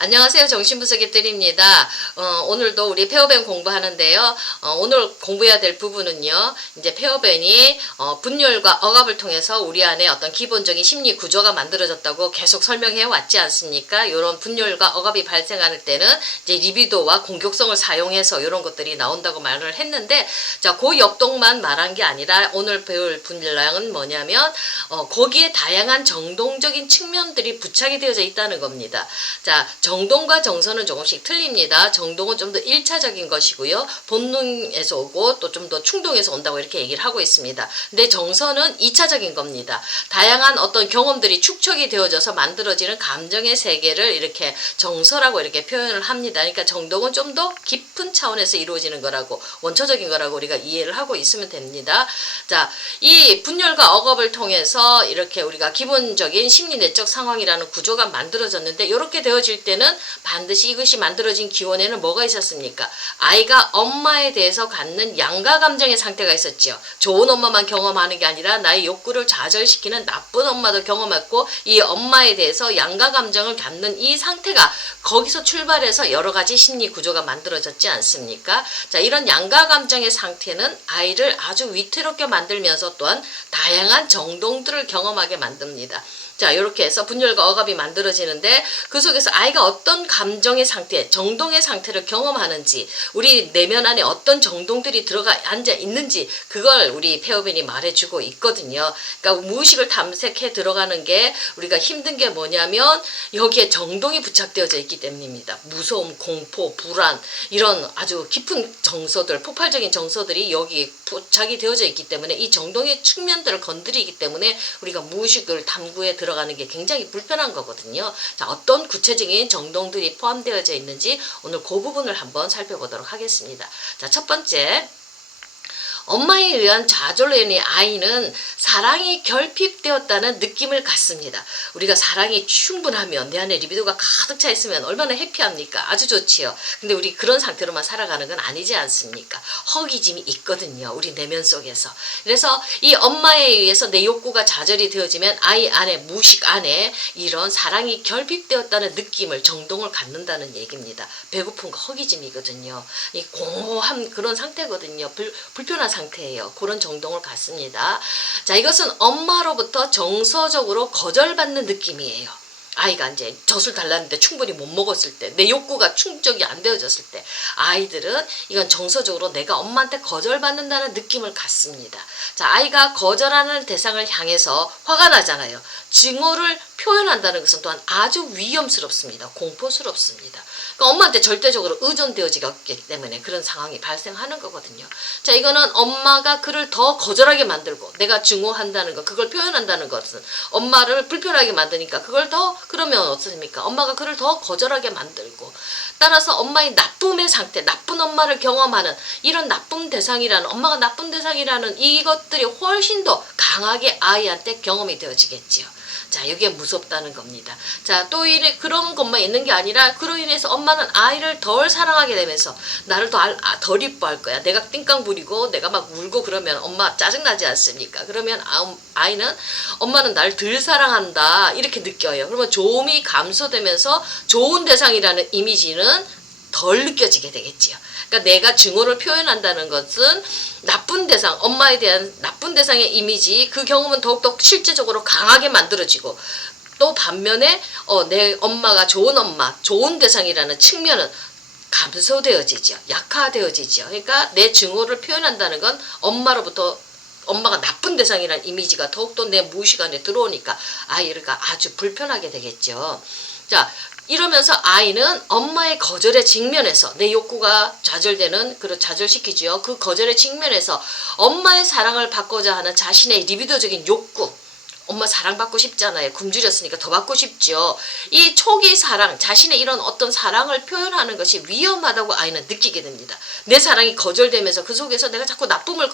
안녕하세요. 정신분석의 뜰입니다. 오늘도 우리 페어밴 공부하는데요. 오늘 공부해야 될 부분은요. 이제 페어밴이 분열과 억압을 통해서 우리 안에 어떤 기본적인 심리 구조가 만들어졌다고 계속 설명해 왔지 않습니까? 이런 분열과 억압이 발생할 때는 이제 리비도와 공격성을 사용해서 이런 것들이 나온다고 말을 했는데, 자, 그 역동만 말한 게 아니라 오늘 배울 분량은 뭐냐면 거기에 다양한 정동적인 측면들이 부착이 되어져 있다는 겁니다. 자, 정동과 정서는 조금씩 틀립니다. 정동은 좀 더 1차적인 것이고요. 본능에서 오고 또 좀 더 충동에서 온다고 이렇게 얘기를 하고 있습니다. 근데 정서는 2차적인 겁니다. 다양한 어떤 경험들이 축적이 되어져서 만들어지는 감정의 세계를 이렇게 정서라고 이렇게 표현을 합니다. 그러니까 정동은 좀 더 깊은 차원에서 이루어지는 거라고, 원초적인 거라고 우리가 이해를 하고 있으면 됩니다. 자, 이 분열과 억압을 통해서 이렇게 우리가 기본적인 심리 내적 상황이라는 구조가 만들어졌는데, 이렇게 되어질 때는 반드시 이것이 만들어진 기원에는 뭐가 있었습니까? 아이가 엄마에 대해서 갖는 양가 감정의 상태가 있었죠. 좋은 엄마만 경험하는 게 아니라 나의 욕구를 좌절시키는 나쁜 엄마도 경험했고, 이 엄마에 대해서 양가 감정을 갖는 이 상태가 거기서 출발해서 여러 가지 심리 구조가 만들어졌지 않습니까? 자, 이런 양가 감정의 상태는 아이를 아주 위태롭게 만들면서 또한 다양한 정동들을 경험하게 만듭니다. 자, 이렇게 해서 분열과 억압이 만들어지는데, 그 속에서 아이가 어떤 감정의 상태, 정동의 상태를 경험하는지, 우리 내면 안에 어떤 정동들이 들어가 앉아 있는지, 그걸 우리 페어밴이 말해주고 있거든요. 그러니까 무의식을 탐색해 들어가는 게 우리가 힘든 게 뭐냐면, 여기에 정동이 부착되어져 있기 때문입니다. 무서움, 공포, 불안, 이런 아주 깊은 정서들, 폭발적인 정서들이 여기 부착이 되어져 있기 때문에, 이 정동의 측면들을 건드리기 때문에 우리가 무의식을 탐구해 들어가는 게 굉장히 불편한 거거든요. 자, 어떤 구체적인 정동들이 포함되어져 있는지 오늘 그 부분을 한번 살펴보도록 하겠습니다. 자, 첫 번째, 엄마에 의한 좌절로 인해 아이는 사랑이 결핍되었다는 느낌을 갖습니다. 우리가 사랑이 충분하면, 내 안에 리비도가 가득 차 있으면 얼마나 해피합니까? 아주 좋지요. 근데 우리 그런 상태로만 살아가는 건 아니지 않습니까? 허기짐이 있거든요. 우리 내면 속에서. 그래서 이 엄마에 의해서 내 욕구가 좌절이 되어지면 아이 안에, 무의식 안에 이런 사랑이 결핍되었다는 느낌을, 정동을 갖는다는 얘기입니다. 배고픔과 허기짐이거든요. 이 공허한 그런 상태거든요. 불편한 상태예요. 그런 정동을 갖습니다. 자, 이것은 엄마로부터 정서적으로 거절받는 느낌이에요. 아이가 이제 젖을 달랐는데 충분히 못 먹었을 때, 내 욕구가 충족이 안 되어졌을 때, 아이들은 이건 정서적으로 내가 엄마한테 거절받는다는 느낌을 갖습니다. 자, 아이가 거절하는 대상을 향해서 화가 나잖아요. 증오를 표현한다는 것은 또한 아주 위험스럽습니다. 공포스럽습니다. 그러니까 엄마한테 절대적으로 의존되어지기 때문에 그런 상황이 발생하는 거거든요. 자, 이거는 엄마가 그를 더 거절하게 만들고, 내가 증오한다는 것, 그걸 표현한다는 것은 엄마를 불편하게 만드니까, 그걸 더, 그러면 어떻습니까? 엄마가 그를 더 거절하게 만들고, 따라서 엄마의 나쁨의 상태, 나쁜 엄마를 경험하는, 이런 나쁜 대상이라는, 엄마가 나쁜 대상이라는 이것들이 훨씬 더 강하게 아이한테 경험이 되어지겠지요. 자, 이게 무섭다는 겁니다. 자, 또 그런 것만 있는 게 아니라, 그로 인해서 엄마는 아이를 덜 사랑하게 되면서 나를 덜 이뻐할 거야. 내가 띵깡 부리고 내가 막 울고 그러면 엄마 짜증나지 않습니까? 그러면 아이는 엄마는 날 덜 사랑한다 이렇게 느껴요. 그러면 좋음이 감소되면서 좋은 대상이라는 이미지는 덜 느껴지게 되겠지요. 그러니까 내가 증오를 표현한다는 것은 나쁜 대상, 엄마에 대한 나쁜 대상의 이미지, 그 경험은 더욱더 실제적으로 강하게 만들어지고, 또 반면에 내 엄마가 좋은 엄마, 좋은 대상이라는 측면은 감소되어지죠. 약화되어지죠. 그러니까 내 증오를 표현한다는 건 엄마로부터, 엄마가 나쁜 대상이라는 이미지가 더욱더 내 무의식 안에 들어오니까 아이가 아주 불편하게 되겠죠. 자, 이러면서 아이는 엄마의 거절에 직면해서, 내 욕구가 좌절되는, 좌절시키지요. 그 거절에 직면해서 엄마의 사랑을 받고자 하는 자신의 리비도적인 욕구, 엄마 사랑받고 싶잖아요. 굶주렸으니까 더 받고 싶죠. 이 초기 사랑, 자신의 이런 어떤 사랑을 표현하는 것이 위험하다고 아이는 느끼게 됩니다. 내 사랑이 거절되면서 그 속에서 내가 자꾸 나쁨을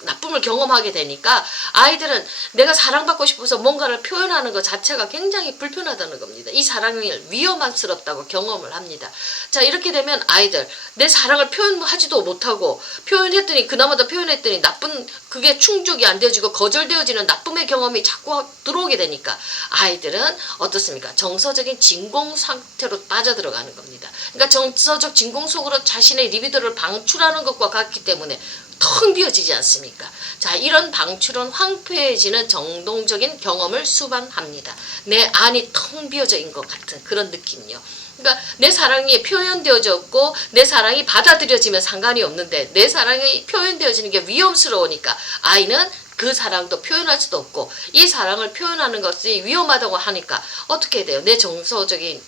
나쁨을 경험하게 되니까 아이들은 내가 사랑받고 싶어서 뭔가를 표현하는 것 자체가 굉장히 불편하다는 겁니다. 이 사랑을 위험스럽다고 경험을 합니다. 자, 이렇게 되면 아이들 내 사랑을 표현하지도 못하고 표현했더니 그나마도 표현했더니 나쁜 그게 충족이 안 되어지고 거절되어지는 나쁨의 경험이 자꾸 들어오게 되니까 아이들은 어떻습니까? 정서적인 진공 상태로 빠져들어가는 겁니다. 그러니까 정서적 진공 속으로 자신의 리비도를 방출하는 것과 같기 때문에 텅 비어지지 않습니까? 자, 이런 방출은 황폐해지는 정동적인 경험을 수반합니다. 내 안이 텅 비어져 있는 것 같은 그런 느낌이요. 그러니까 내 사랑이 표현되어졌고 내 사랑이 받아들여지면 상관이 없는데 내 사랑이 표현되어지는 게 위험스러우니까 아이는 그 사랑도 표현할 수도 없고 이 사랑을 표현하는 것이 위험하다고 하니까 어떻게 돼요? 내 정서적인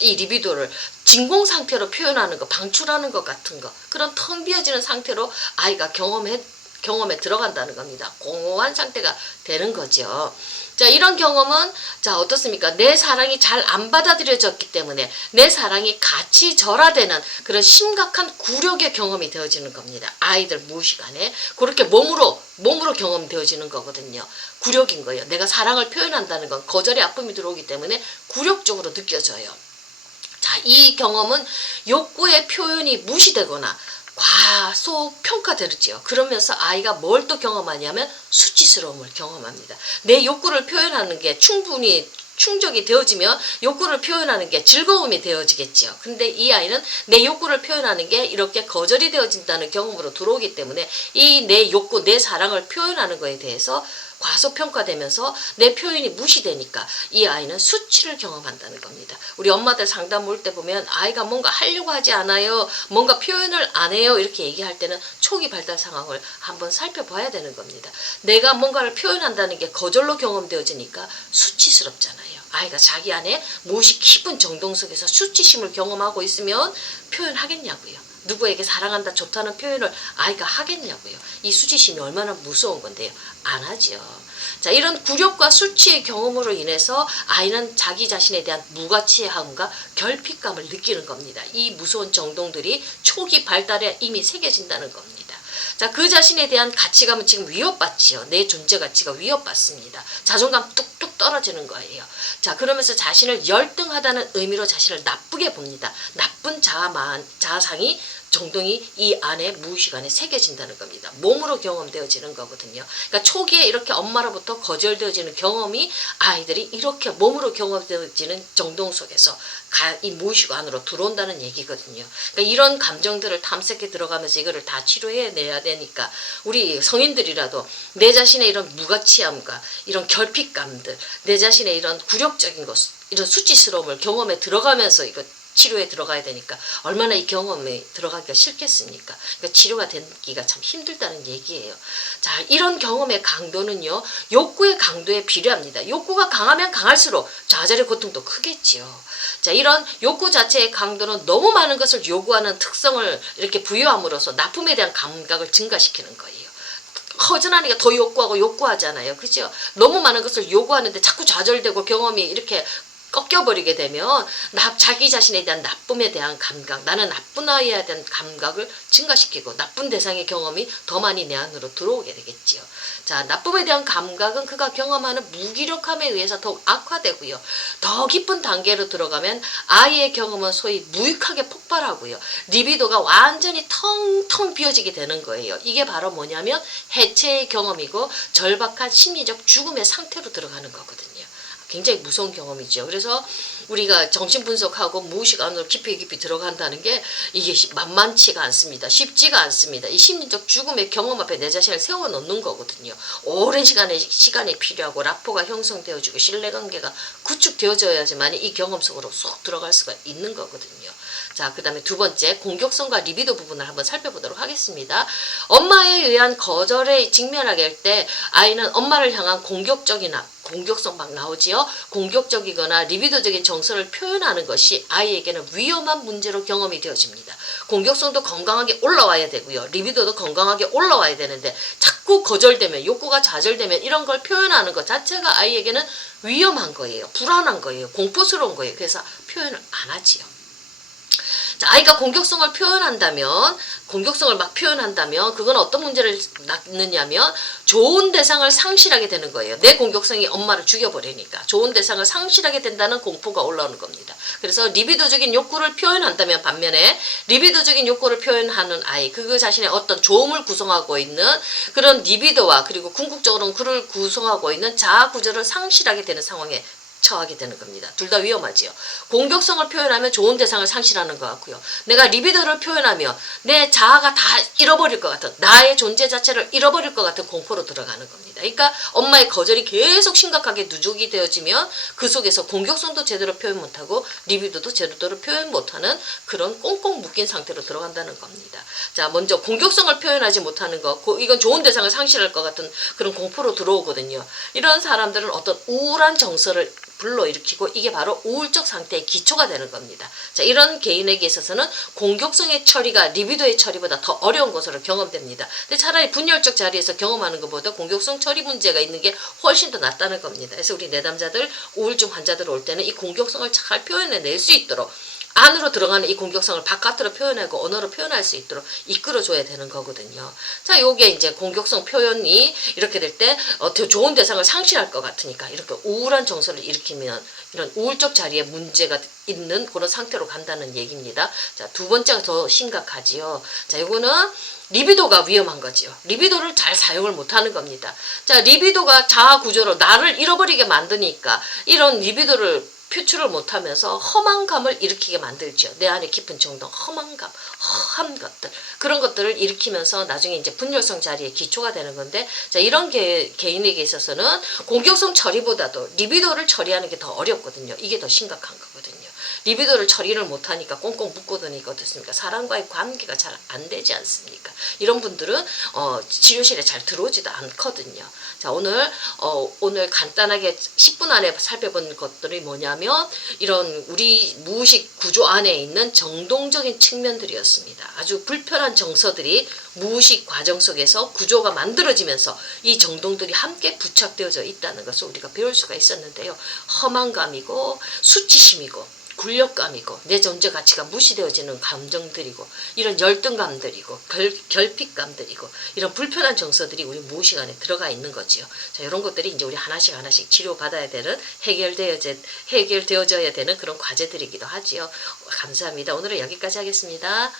이 리비도를 진공 상태로 표현하는 거, 방출하는 것 같은 거, 그런 텅 비어지는 상태로 아이가 경험에 들어간다는 겁니다. 공허한 상태가 되는 거죠. 자, 이런 경험은 자 어떻습니까? 내 사랑이 잘 안 받아들여졌기 때문에 내 사랑이 같이 절하되는 그런 심각한 굴욕의 경험이 되어지는 겁니다. 아이들 무의식간에 그렇게 몸으로 경험되어지는 거거든요. 굴욕인 거예요. 내가 사랑을 표현한다는 건 거절의 아픔이 들어오기 때문에 굴욕적으로 느껴져요. 자, 이 경험은 욕구의 표현이 무시되거나 과소평가되죠. 그러면서 아이가 뭘 또 경험하냐면 수치스러움을 경험합니다. 내 욕구를 표현하는 게 충분히 충족이 되어지면 욕구를 표현하는 게 즐거움이 되어지겠죠. 근데 이 아이는 내 욕구를 표현하는 게 이렇게 거절이 되어진다는 경험으로 들어오기 때문에 이 내 욕구, 내 사랑을 표현하는 거에 대해서 과소평가되면서 내 표현이 무시되니까 이 아이는 수치를 경험한다는 겁니다. 우리 엄마들 상담 올 때 보면 아이가 뭔가 하려고 하지 않아요. 뭔가 표현을 안 해요. 이렇게 얘기할 때는 초기 발달 상황을 한번 살펴봐야 되는 겁니다. 내가 뭔가를 표현한다는 게 거절로 경험되어지니까 수치스럽잖아요. 아이가 자기 안에 무엇이 깊은 정동 속에서 수치심을 경험하고 있으면 표현하겠냐고요. 누구에게 사랑한다 좋다는 표현을 아이가 하겠냐고요. 이 수치심이 얼마나 무서운 건데요. 안 하죠. 자, 이런 굴욕과 수치의 경험으로 인해서 아이는 자기 자신에 대한 무가치함과 결핍감을 느끼는 겁니다. 이 무서운 정동들이 초기 발달에 이미 새겨진다는 겁니다. 자, 그 자신에 대한 가치감은 지금 위협받지요. 내 존재 가치가 위협받습니다. 자존감 뚝뚝 떨어지는 거예요. 자, 그러면서 자신을 열등하다는 의미로 자신을 나쁘게 봅니다. 나쁜 자아상이 정동이 이 안에 무의식 안에 새겨진다는 겁니다. 몸으로 경험되어지는 거거든요. 그러니까 초기에 이렇게 엄마로부터 거절되어지는 경험이 아이들이 이렇게 몸으로 경험되어지는 정동 속에서 이 무의식 안으로 들어온다는 얘기거든요. 그러니까 이런 감정들을 탐색해 들어가면서 이거를 다 치료해내야 되니까 우리 성인들이라도 내 자신의 이런 무가치함과 이런 결핍감들, 내 자신의 이런 굴욕적인 것, 이런 수치스러움을 경험에 들어가면서 이거 치료에 들어가야 되니까 얼마나 이 경험에 들어가기가 싫겠습니까? 그러니까 치료가 되기가 참 힘들다는 얘기예요. 자, 이런 경험의 강도는요, 욕구의 강도에 비례합니다. 욕구가 강하면 강할수록 좌절의 고통도 크겠지요. 자, 이런 욕구 자체의 강도는 너무 많은 것을 요구하는 특성을 이렇게 부여함으로써 나쁨에 대한 감각을 증가시키는 거예요. 허전하니까 더 욕구하잖아요. 그죠? 너무 많은 것을 요구하는데 자꾸 좌절되고 경험이 이렇게 꺾여버리게 되면 자기 자신에 대한 나쁨에 대한 감각, 나는 나쁜 아이에 대한 감각을 증가시키고 나쁜 대상의 경험이 더 많이 내 안으로 들어오게 되겠지요. 자, 나쁨에 대한 감각은 그가 경험하는 무기력함에 의해서 더욱 악화되고요. 더 깊은 단계로 들어가면 아이의 경험은 소위 무익하게 폭발하고요. 리비도가 완전히 텅텅 비어지게 되는 거예요. 이게 바로 뭐냐면 해체의 경험이고 절박한 심리적 죽음의 상태로 들어가는 거거든요. 굉장히 무서운 경험이죠. 그래서 우리가 정신분석하고 무의식 안으로 깊이 들어간다는 게 이게 만만치가 않습니다. 쉽지가 않습니다. 이 심리적 죽음의 경험 앞에 내 자신을 세워놓는 거거든요. 오랜 시간이 필요하고 라포가 형성되어지고 신뢰관계가 구축되어져야지만 이 경험 속으로 쏙 들어갈 수가 있는 거거든요. 자, 그 다음에 두 번째 공격성과 리비도 부분을 한번 살펴보도록 하겠습니다. 엄마에 의한 거절에 직면하게 할 때 아이는 엄마를 향한 공격성 막 나오지요. 공격적이거나 리비도적인 정서를 표현하는 것이 아이에게는 위험한 문제로 경험이 되어집니다. 공격성도 건강하게 올라와야 되고요. 리비도도 건강하게 올라와야 되는데 자꾸 거절되면, 욕구가 좌절되면 이런 걸 표현하는 것 자체가 아이에게는 위험한 거예요. 불안한 거예요. 공포스러운 거예요. 그래서 표현을 안 하지요. 자, 아이가 공격성을 막 표현한다면 그건 어떤 문제를 낳느냐면 좋은 대상을 상실하게 되는 거예요. 내 공격성이 엄마를 죽여버리니까 좋은 대상을 상실하게 된다는 공포가 올라오는 겁니다. 그래서 리비도적인 욕구를 표현한다면 반면에 리비도적인 욕구를 표현하는 아이, 그 자신의 어떤 조음을 구성하고 있는 그런 리비도와 그리고 궁극적으로는 그를 구성하고 있는 자아 구조를 상실하게 되는 상황에 처하게 되는 겁니다. 둘 다 위험하지요. 공격성을 표현하면 좋은 대상을 상실하는 것 같고요. 내가 리비도를 표현하며 내 자아가 다 잃어버릴 것 같은, 나의 존재 자체를 잃어버릴 것 같은 공포로 들어가는 겁니다. 그러니까 엄마의 거절이 계속 심각하게 누적이 되어지면 그 속에서 공격성도 제대로 표현 못하고 리비도도 제대로 표현 못하는 그런 꽁꽁 묶인 상태로 들어간다는 겁니다. 자, 먼저 공격성을 표현하지 못하는 거, 이건 좋은 대상을 상실할 것 같은 그런 공포로 들어오거든요. 이런 사람들은 어떤 우울한 정서를 불러일으키고 이게 바로 우울적 상태의 기초가 되는 겁니다. 자, 이런 개인에게 있어서는 공격성의 처리가 리비도의 처리보다 더 어려운 것으로 경험됩니다. 근데 차라리 분열적 자리에서 경험하는 것보다 공격성 처리 문제가 있는 게 훨씬 더 낫다는 겁니다. 그래서 우리 내담자들, 우울증 환자들 올 때는 이 공격성을 잘 표현해낼 수 있도록 안으로 들어가는 이 공격성을 바깥으로 표현하고 언어로 표현할 수 있도록 이끌어줘야 되는 거거든요. 자, 요게 이제 공격성 표현이 이렇게 될 때 더 좋은 대상을 상실할 것 같으니까 이렇게 우울한 정서를 일으키면 이런 우울적 자리에 문제가 있는 그런 상태로 간다는 얘기입니다. 자, 두 번째가 더 심각하지요. 자, 요거는 리비도가 위험한 거지요. 리비도를 잘 사용을 못하는 겁니다. 자, 리비도가 자아 구조로 나를 잃어버리게 만드니까 이런 리비도를 표출을 못하면서 허망 감을 일으키게 만들죠. 내 안에 깊은 정동, 허망 감, 허한 것들, 그런 것들을 일으키면서 나중에 이제 분열성 자리에 기초가 되는 건데, 자, 이런 개인에게 있어서는 공격성 처리보다도 리비도를 처리하는 게 더 어렵거든요. 이게 더 심각한 거거든요. 리비도를 처리를 못하니까 꽁꽁 묶어두니까 어떻습니까? 사람과의 관계가 잘 안 되지 않습니까? 이런 분들은 치료실에 잘 들어오지도 않거든요. 자, 오늘 간단하게 10분 안에 살펴본 것들이 뭐냐면 이런 우리 무의식 구조 안에 있는 정동적인 측면들이었습니다. 아주 불편한 정서들이 무의식 과정 속에서 구조가 만들어지면서 이 정동들이 함께 부착되어져 있다는 것을 우리가 배울 수가 있었는데요. 허망감이고 수치심이고 굴욕감이고 내 존재 가치가 무시되어지는 감정들이고 이런 열등감들이고 결핍감들이고 이런 불편한 정서들이 우리 무의식 안에 들어가 있는 거지요. 자, 이런 것들이 이제 우리 하나씩 치료받아야 되는 해결되어져야 되는 그런 과제들이기도 하지요. 감사합니다. 오늘은 여기까지 하겠습니다.